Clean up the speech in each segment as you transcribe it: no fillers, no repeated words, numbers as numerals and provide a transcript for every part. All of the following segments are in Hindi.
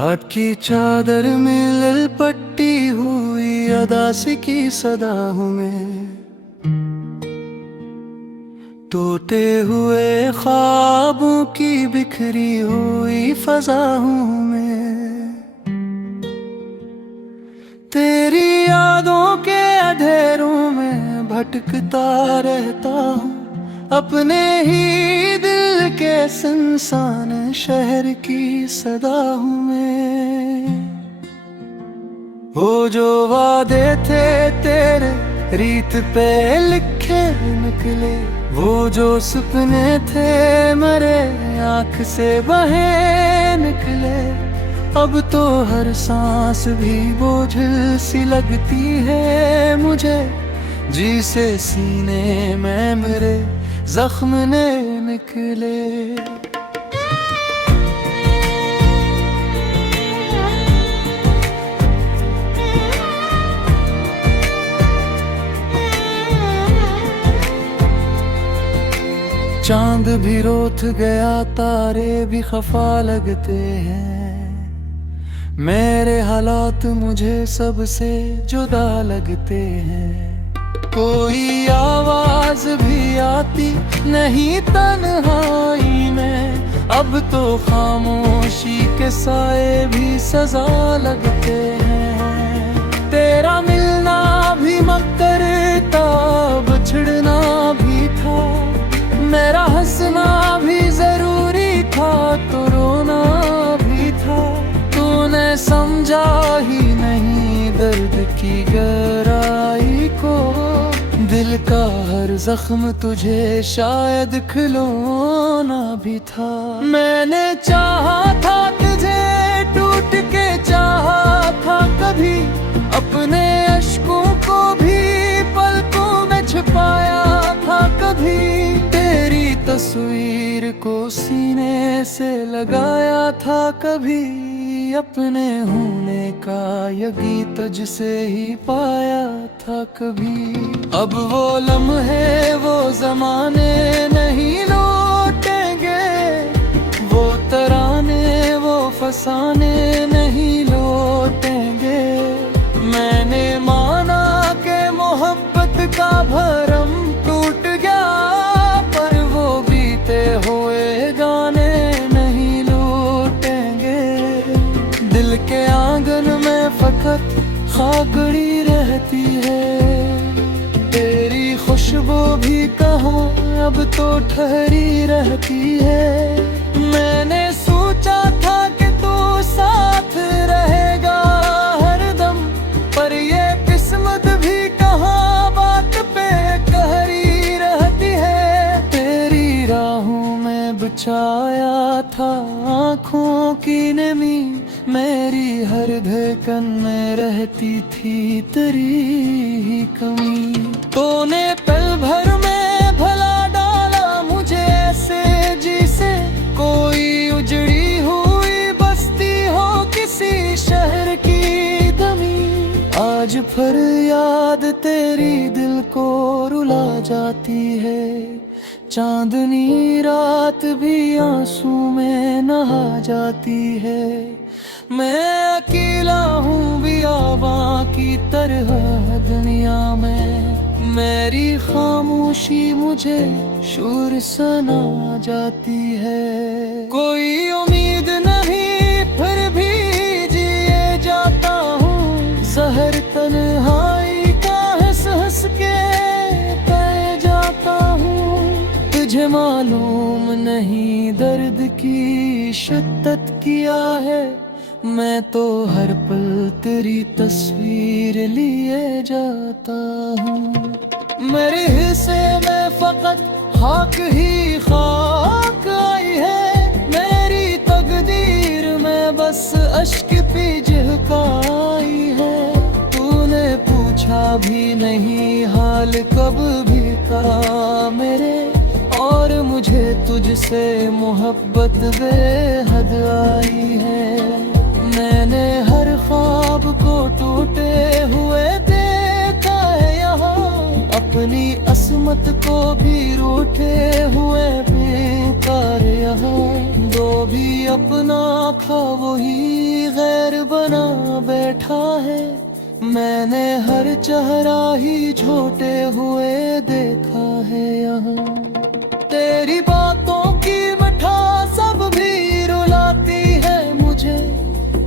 रात की चादर में ललपट्टी हुई अदासी की सदा हूँ मैं, टूटे हुए ख्वाबों की बिखरी हुई फजा हूँ मैं। तेरी यादों के अंधेरों में भटकता रहता हूँ, अपने ही दिल के सुनसान शहर की सदा हूँ मैं। वो जो वादे थे तेरे रीत पे लिखे निकले, वो जो सपने थे मरे आँख से बहे निकले। अब तो हर सांस भी बोझल सी लगती है मुझे, जी से सीने में मेरे जख्म ने निकले। चांद भी रोत गया, तारे भी खफा लगते हैं, मेरे हालात मुझे सबसे जुदा लगते हैं। कोई आवाज भी आती नहीं तन्हाई में, अब तो खामोशी के साए भी सजा लगते हैं। तेरा मिलना भी मकरता, बिछड़ना भी था, मेरा हंसना भी जरूरी था तो रोना भी था। तूने समझा ही नहीं दर्द की गहराई को, दिल का हर जख्म तुझे शायद खिलौना भी था। मैंने चाहा था तुझे टूट के चाहा था कभी, अपने अश्कों को भी पलकों में छुपाया था कभी। तेरी तस्वीर को सीने से लगाया था कभी, अपने होने का यकीन तुझसे ही पाया था कभी। अब वो लम्हे वो जमाने नहीं लौटेंगे, वो तराने वो फसाने नहीं लौटेंगे। मैंने माना कि मोहब्बत का भरम टूट गया, पर वो बीते हुए गाने नहीं लौटेंगे। दिल के आंगन में फकत खाकड़ी रहती है, तेरी खुशबू भी कहाँ अब तो ठहरी रहती है। मैंने सोचा था कि तू साथ रहेगा हरदम, पर ये किस्मत भी कहाँ बात पे कहरी रहती है। तेरी राहों में बिछाया था आँखों की नमी, मेरी हर धड़कन में रहती थी तेरी ही कमी। तूने पल भर में भला डाला मुझे ऐसे जिसे कोई उजड़ी हुई बस्ती हो किसी शहर की दमी। आज फिर याद तेरी दिल को रुला जाती है, चांदनी रात भी आंसू में नहा जाती है। मैं अकेला हूँ बियाबां की तरह दुनिया में, मेरी खामोशी मुझे शोर सना जाती है। कोई उम्मीद नहीं फिर भी जिए जाता हूँ, जहर तन्हाई का हंस हंस के पै जाता हूँ। तुझे मालूम नहीं दर्द की शिद्दत क्या है, मैं तो हर पल तेरी तस्वीर लिए जाता हूँ। मेरे हिस्से में फकत खाक ही खाक आई है, मेरी तकदीर में बस अश्क भी झलकाई है। तूने पूछा भी नहीं हाल कब भी कहा मेरे, और मुझे तुझसे मोहब्बत बेहद आई है। मैंने हर ख्वाब को टूटे हुए देखा है यहाँ, अपनी किस्मत को भी रूठे हुए बेकार यहाँ। दो भी अपना था वही गैर बना बैठा है। मैंने हर चेहरा ही झूठे हुए देखा है यहाँ। तेरी बातों की मिठास सब भी रुलाती है मुझे।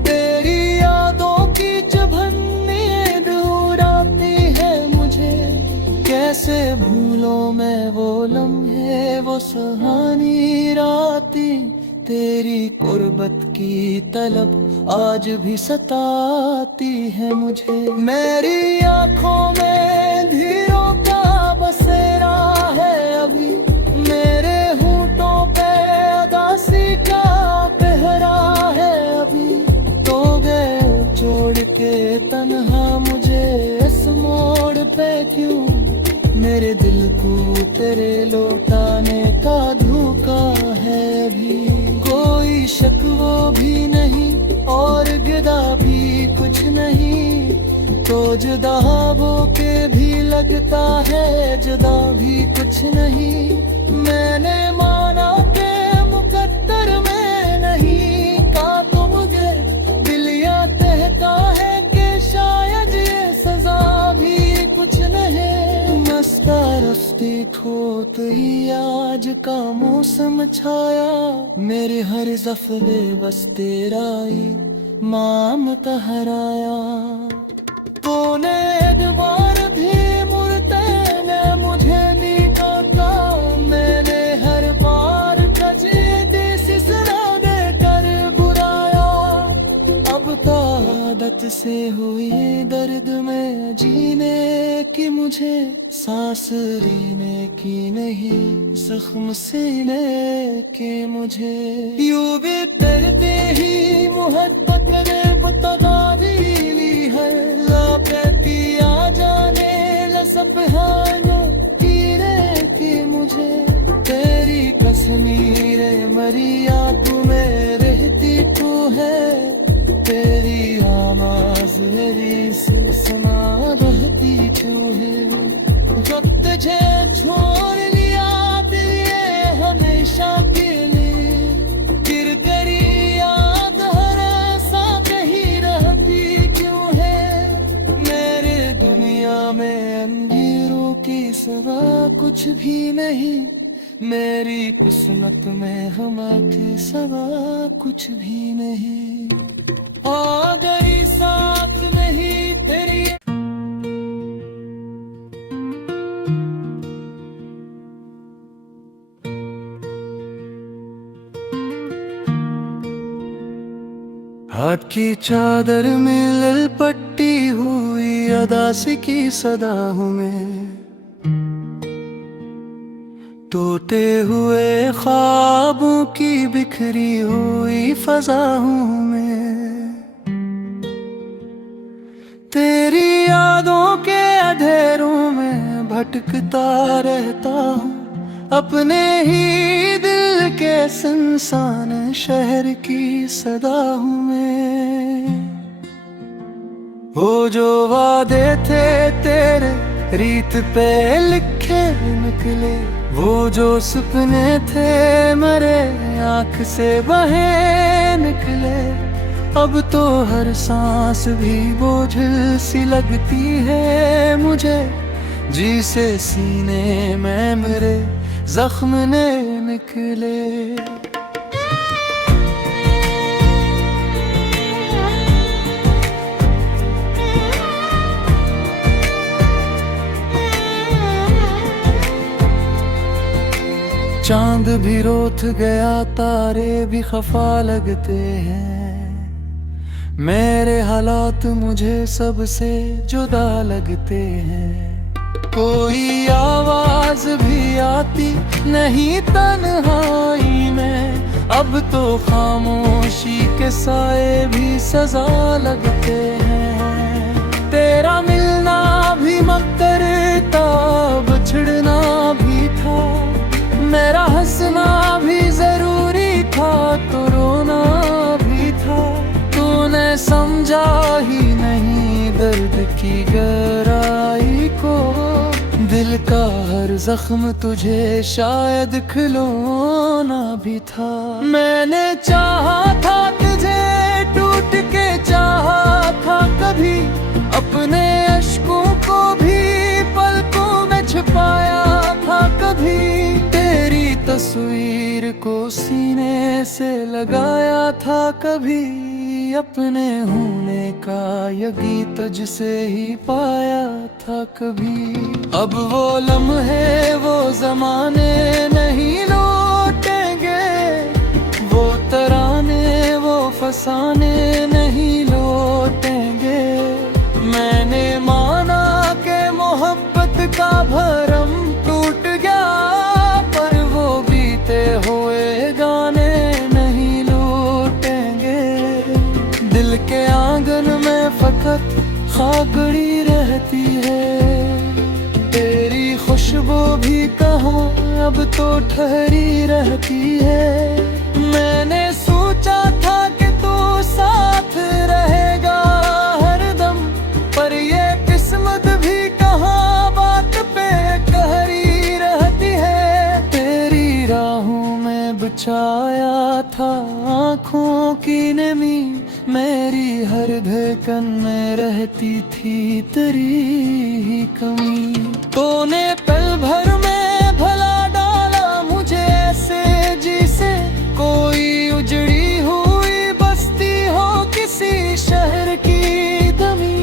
तेरी यादों की चुभन नींद उड़ाती है मुझे। कैसे भूलों मैं वो लम्हे वो सुहानी रातें। तेरी कुर्बत की तलब आज भी सताती है मुझे। मेरी आँखों में धीरों का बसेरा है अभी। मेरे होठों पे उदासी का पहरा है अभी। तो गए छोड़ के तन्हा मुझे इस मोड़ पे क्यों। मेरे दिल को तेरे लौटाने का धोखा है अभी। कोई शक वो भी नहीं और गिदा भी कुछ नहीं। तो जुदा हो के भी लगता है जुदा भी कुछ नहीं। मैंने माना के मुकद्दर में नहीं था तो मुझे दिल या कहता है कि शायद ये सजा भी कुछ नहीं। मस्ता रफ्ती खोत ही आज का मौसम छाया। मेरे हर ज़फ़्रे बस तेरा ही माम तहराया। तूने एक बार भी मुड़ते ने मुझे देखा था। मैंने हर बार कजीदी सिसरा देकर बुराया। अब तो आदत से हुई दर्द में जीने की मुझे। सांस लेने की नहीं जख्म सीने की मुझे। यूं भी डरते ही मोहब्बत ने मुतगारी ली है। लापती आ जाने लसफहानो कीरे की मुझे। तेरी कश्मीर मरी याद में रहती तू है। तेरी आवाज मेरी सुना रहती क्यों है। जब तुझे छोड़ लिया दिल ये हमेशा के लिए। फिर तेरी याद हर साथ ही रहती क्यों है। मेरे दुनिया में अंधेरों की सिवा कुछ भी नहीं। मेरी किस्मत में हम के सिवा कुछ भी नहीं। अगर साथ नहीं तेरी। हाथ की चादर में ललपट्टी हुई अदासी की सदा हूँ मैं। टूटे हुए ख्वाबों की बिखरी हुई फजा हूँ मैं। तेरी यादों के अंधेरों में भटकता रहता हूँ। अपने ही दिल के सुनसान शहर की सदा हूँ मैं। वो जो वादे थे तेरे रीत पे लिखे निकले। वो जो सपने थे मरे आँख से बहे निकले। अब तो हर सांस भी बोझ सी लगती है मुझे। जी से सीने में मेरे जख्म ने निकले। चांद भी रोत गया तारे भी खफा लगते हैं। मेरे हालात मुझे सबसे जुदा लगते हैं। कोई आवाज भी आती नहीं तन्हाई में। अब तो खामोशी के साए भी सजा लगते हैं। तेरा मिलना भी मकदर था बिछड़ना भी था। मेरा हंसना भी जरूरी था तो रोना भी था। तूने समझा ही नहीं दर्द की गहराई को। दिल का हर हर जख्म तुझे शायद खिलौना भी था। मैंने चाहा था तुझे, टूट के चाहा था कभी, अपने अश्कों को भी पलकों में छुपाया था कभी। तेरी तस्वीर को सीने से लगाया था कभी, अपने होने का ये गीत तुझसे ही पाया था कभी। अब वो लम्हे वो जमाने नहीं लौटेंगे, वो तराने वो फसाने नहीं लौटेंगे। मैंने माना कि मोहब्बत का भरम टूट गया, पर वो बीते हुए गाने नहीं लौटेंगे। दिल के आंगन में फकत खागड़ी रहती है, तेरी खुशबू भी कहाँ अब तो ठहरी रहती है। मैंने सोचा था कि तू साथ रहेगा हरदम, पर ये किस्मत भी कहाँ बात पे कहरी रहती है। तेरी राहों में बिछाया था आँखों की नमी, मेरी हर धड़कन में रहती थी तेरी ही कमी। तूने पल भर में भला डाला मुझे ऐसे जिसे कोई उजड़ी हुई बस्ती हो किसी शहर की दमी।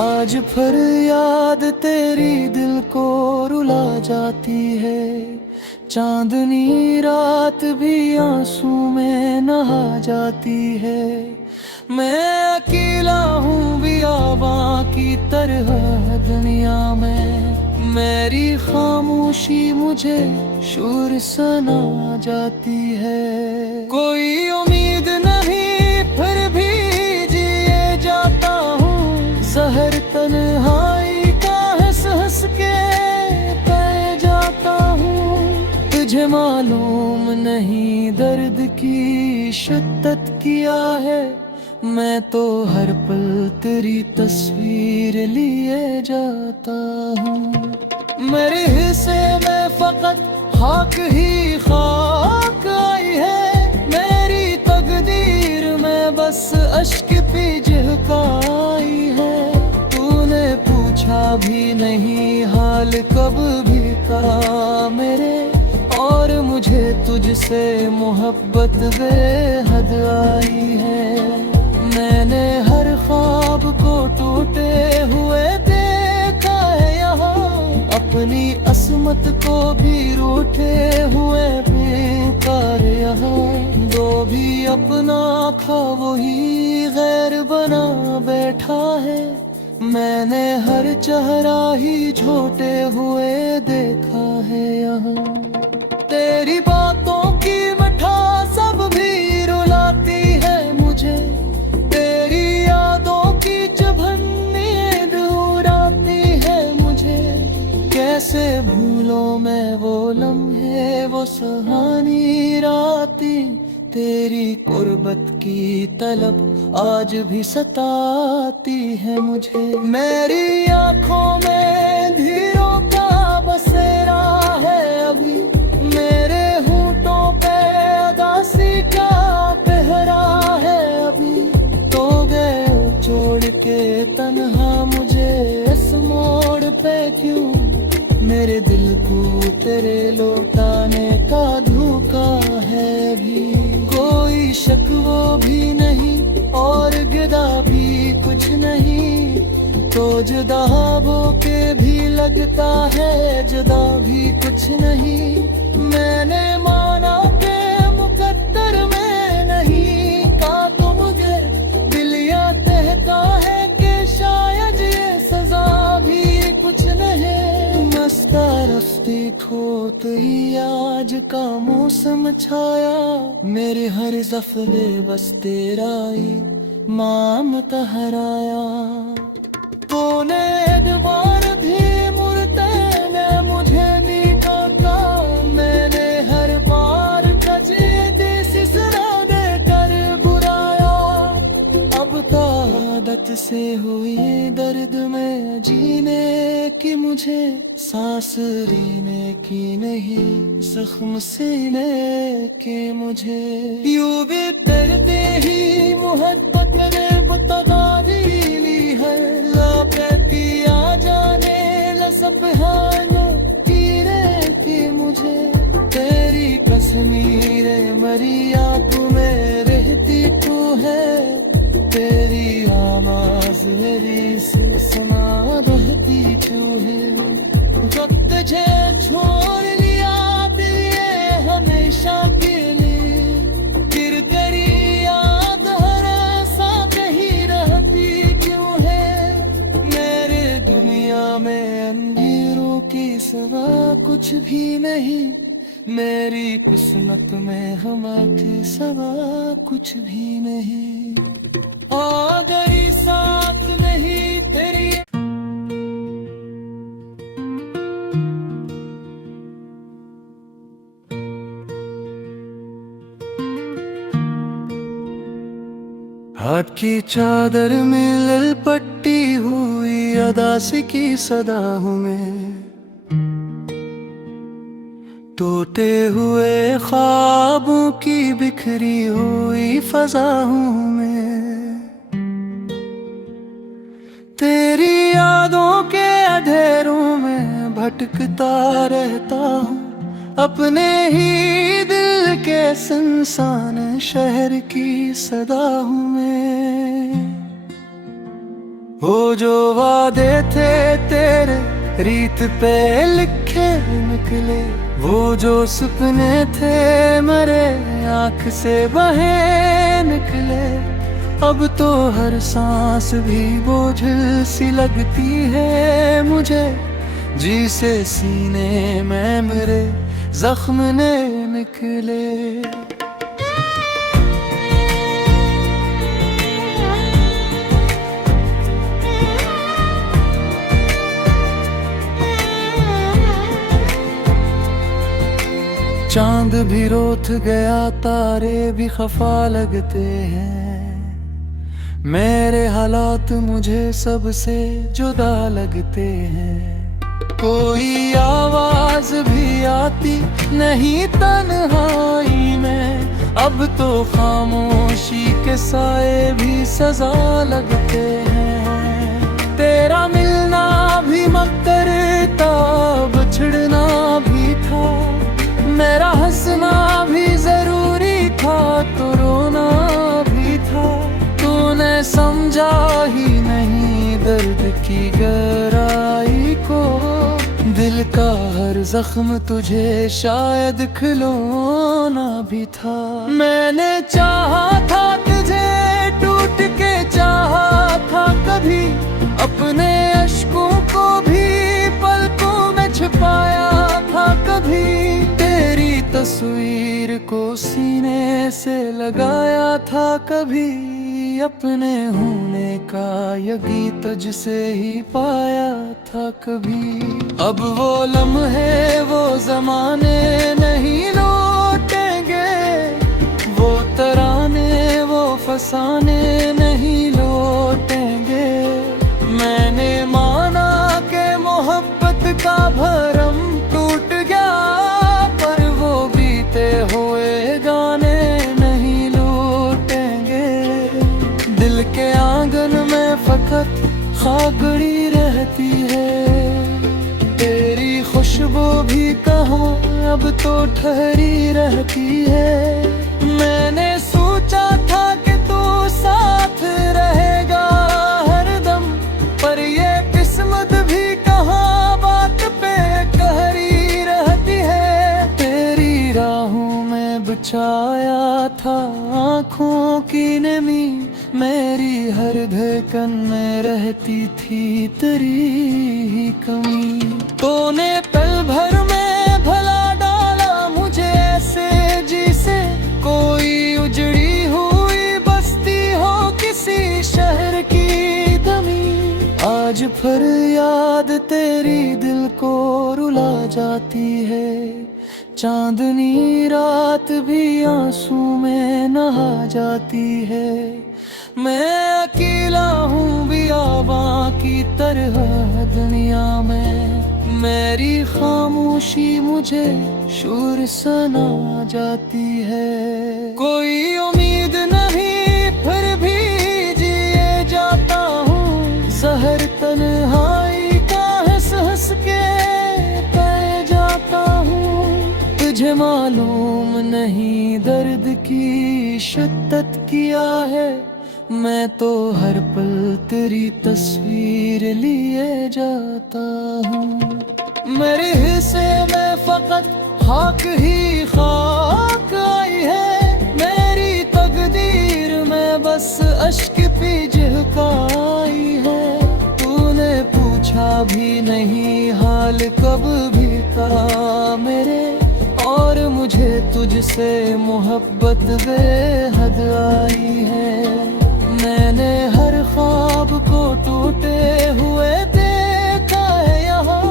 आज फिर याद तेरी दिल को रुला जाती है, चांदनी रात भी आंसू में नहा जाती है। मैं अकेला हूँ बियाबां की तरह दुनिया में, मेरी खामोशी मुझे शोर सुना जाती है। कोई उम्मीद नहीं फिर भी जिए जाता हूँ, जहर तन्हाई का हंस हंस के पै जाता हूँ। तुझे मालूम नहीं दर्द की शिद्दत क्या है, मैं तो हर पल तेरी तस्वीर लिए जाता हूँ। मेरे हिस्से में फकत खाक ही खाक आई है, मेरी तकदीर में बस अश्क भी झुकाई है। तूने पूछा भी नहीं हाल कब भी कहा मेरे, और मुझे तुझसे मोहब्बत बेहद आई है। मैंने हर ख्वाब को टूटे हुए देखा है यहाँ, अपनी असमत को भी रूठे हुए बेकार यहाँ। जो भी अपना था वही गैर बना बैठा है, मैंने हर चेहरा ही झूठे हुए देखा है यहाँ। तेरी बातों की मिठास सब भी रुलाती है मुझे, तेरी यादों की चुभन नींद उड़ाती है मुझे। कैसे भूलों मैं वो लम्हे वो सुहानी रातें, तेरी कुर्बत की तलब आज भी सताती है मुझे। मेरी आँखों में धीरों का बसेरा है अभी, मेरे होठों पे उदासी का पहरा है अभी। तो गए छोड़ के तन्हा मुझे इस मोड़ पे क्यों, मेरे दिल को तेरे लौटाने का धोखा है भी। कोई शक वो भी नहीं और गिदा भी कुछ नहीं, तो जुदा वो के भी लगता है जुदा भी कुछ नहीं। मैंने माना के मुकद्दर में नहीं का तुम मुझे, दिल या कहता है कि शायद ये सजा भी कुछ नहीं। मस्ता रफ्ती खोती आज का मौसम छाया, मेरे हर ज़फ़्रे बस तेरा ही माम तहराया। तूने द्वार भी मुड़ते ने मुझे देखा का, मैंने हर बार कजीदी सिसरा देकर बुराया। अब तो आदत से हुई दर्द में जीने कि मुझे सांस लेने की नहीं, जख्म सीने के मुझे। यूं भी डरते ही मोहब्बत ने मुतगारी ली है, लापैती आ जाने लसबहानो तीरे की मुझे। तेरी कश्मीरे मरी यादों में रहती तू है, तेरी आवाज मेरी सुना रहती क्यों है। जब तुझे छोड़ लिया दिल ये हमेशा के लिए, फिर तेरी याद हर सांस ही रहती क्यों है। मेरे दुनिया में अंधेरों की सिवा कुछ भी नहीं, मेरी किस्मत में हम के सिवा कुछ भी नहीं। आ गई साथ नहीं तेरी। हाथ की चादर में ललपट्टी हुई अदासी की सदा हूँ मैं, टूटे हुए ख्वाबों की बिखरी हुई फजा हूँ मैं। तेरी यादों के अंधेरों में भटकता रहता हूँ, अपने ही दिल के सुनसान शहर की सदा हूँ मैं। वो जो वादे थे तेरे रीत पे लिखे निकले, वो जो सपने थे मरे आँख से बहे निकले। अब तो हर सांस भी बोझ सी लगती है मुझे, जी से सीने में मेरे जख्म ने निकले। चांद भी रोत गया, तारे भी खफा लगते हैं, मेरे हालात मुझे सबसे जुदा लगते हैं। कोई आवाज भी आती नहीं तन्हाई में, अब तो खामोशी के साए भी सजा लगते हैं। तेरा मिलना भी मकर था, बिछड़ना भी था, मेरा हंसना भी जरूरी था तो रोना भी था। तूने समझा ही नहीं दर्द की गहराई को, दिल का हर जख्म तुझे शायद खिलौना भी था। मैंने चाहा था तुझे टूट के चाहा था कभी, अपने अश्कों को भी पलकों में छुपाया था कभी। तेरी तस्वीर को सीने से लगाया था कभी, अपने होने का यही तुझसे ही पाया था कभी। अब वो लम्हे वो जमाने नहीं लौटेंगे, वो तराने वो फसाने नहीं लौटेंगे। मैंने माना कि मोहब्बत का भरम टूट गया, पर वो बीते हुए गाने नहीं लौटेंगे। दिल के आंगन में फकत खागड़ी रहती है, तेरी खुशबू भी कहाँ अब तो ठहरी रहती है। मैंने सोचा था कि तू साथ रहेगा हरदम, पर ये किस्मत भी कहाँ बात पे कहरी रहती है। तेरी राहों में बिछाया था आँखों की नमी, मेरी हर धड़कन में रहती थी तेरी ही कमी। तूने पल भर में भला डाला मुझे ऐसे जिसे कोई उजड़ी हुई बस्ती हो किसी शहर की दमी। आज फिर याद तेरी दिल को रुला जाती है, चांदनी रात भी आंसू में नहा जाती है। मैं अकेला हूँ बियाबां की तरह दुनिया में, मेरी खामोशी मुझे शोर सुना जाती है। कोई उम्मीद नहीं फिर भी जिए जाता हूँ, जहर तन्हाई का हंस हंस के पै जाता हूँ। तुझे मालूम नहीं दर्द की शिद्दत क्या है, मैं तो हर पल तेरी तस्वीर लिए जाता हूँ। मेरे हिस्से में फकत खाक ही खाक आई है, मेरी तकदीर में बस अश्क पी झलकाई है। तूने पूछा भी नहीं हाल कब भी था मेरे, और मुझे तुझसे मोहब्बत बेहद आई है। मैंने हर ख्वाब को टूटे हुए देखा है यहाँ,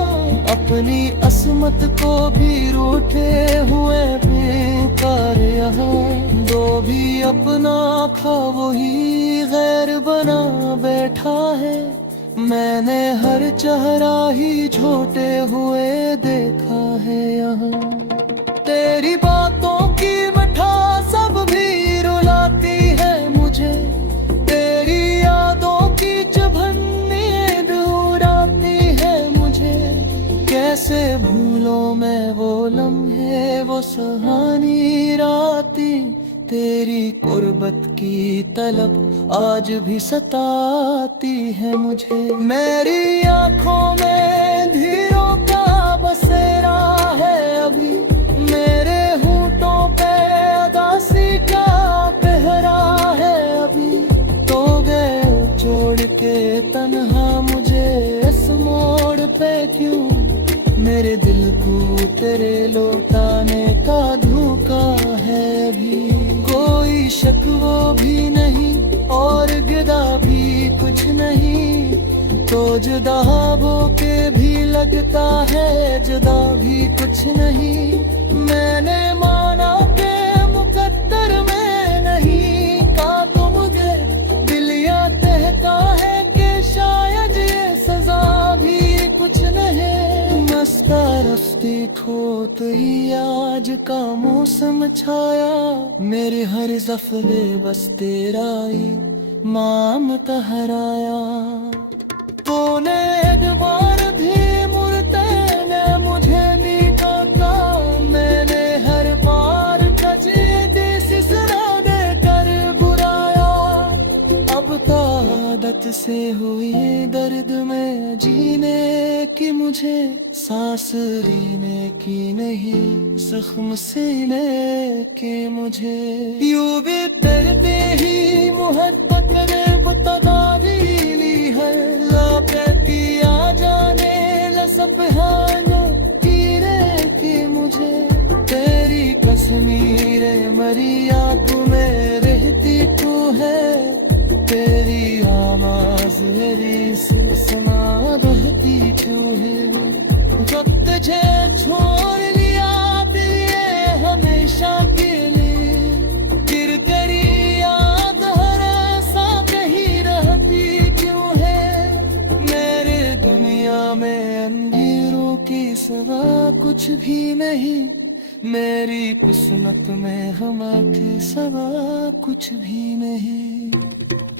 अपनी असमत को भी रूठे हुए बेकार यहाँ। जो भी अपना था वही गैर बना बैठा है, मैंने हर चेहरा ही झूठे हुए देखा है यहाँ। तेरी बातों की मिठास सब भी रुलाती है मुझे, तेरी यादों की चुभन नींद उड़ाती है मुझे। कैसे भूलों मैं वो लम्हे वो सुहानी राती, तेरी कुर्बत की तलब आज भी सताती है मुझे। मेरी आंखों में धीरों का बसेरा है अभी, मेरे होंठों पे उदासी का पहरा है अभी। तो गए छोड़ के तन्हा मुझे इस मोड़ पे क्यों, मेरे दिल को तेरे लौटाने का धोखा है अभी। कोई शक वो भी नहीं और गिदा भी कुछ नहीं, तो जुदा हो के भी लगता है जुदा भी कुछ नहीं। मैंने माना के मुकद्दर में नहीं का तुम गए, दिल या कहता है कि शायद ये सजा भी कुछ नहीं। मस्ता रफ्ती खोत ही आज का मौसम छाया, मेरे हर ज़फ़्रे बस तेरा ही नाम तहराया। तूने एक बार भी मुड़ते ने मुझे भी टोका, मैंने हर बार कजीदी सिसरा देकर बुराया। अब तो आदत से हुई दर्द में जीने की मुझे, सांस लेने की नहीं जख्म सीने की मुझे। यूं भी डरते ही मोहब्बत ने मुतदारी ली है, लापती आ जाने लसफहाना तीरे की मुझे। तेरी कश्मीरे मरी याद में रहती तू है, तेरी आवाज़ मेरी सुना रहती क्यों है। जब तुझे छोड़ लिया दिए हमेशा के लिए, फिर तेरी याद हर सांस ही रहती क्यों है। मेरे दुनिया में अंधेरों की सिवा कुछ भी नहीं, मेरी किस्मत में गम के सिवा कुछ भी नहीं।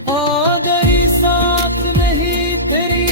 आ गई साथ नहीं तेरी